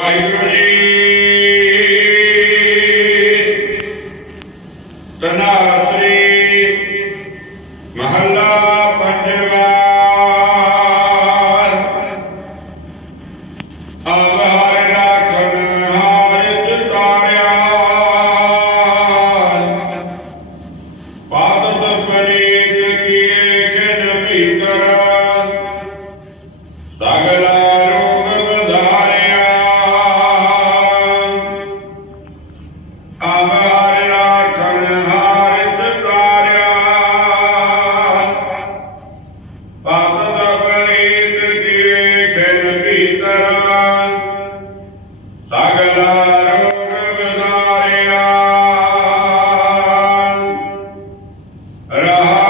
ਵਾਹਿਗੁਰੂ ਜੀ ਤਨਾਸਰੀ ਮਹੱਲਾ ਪੰਜਵਾ Thank you. Raha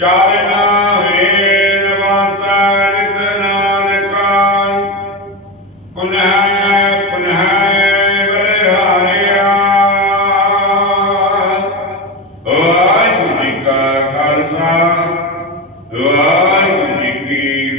ਚਰਨਾ ਵੇਨ ਵਾਂਸਾ ਨਿਤ ਨਾਨਕਾ। ਪੁਨਹ ਪੁਨਹ ਬਲਿਹਾਰਿਆ। ਵਾਹਿਗੁਰੂ ਜੀ ਕਾ ਖਾਲਸਾ, ਵਾਹਿਗੁਰੂ ਜੀ ਕੀ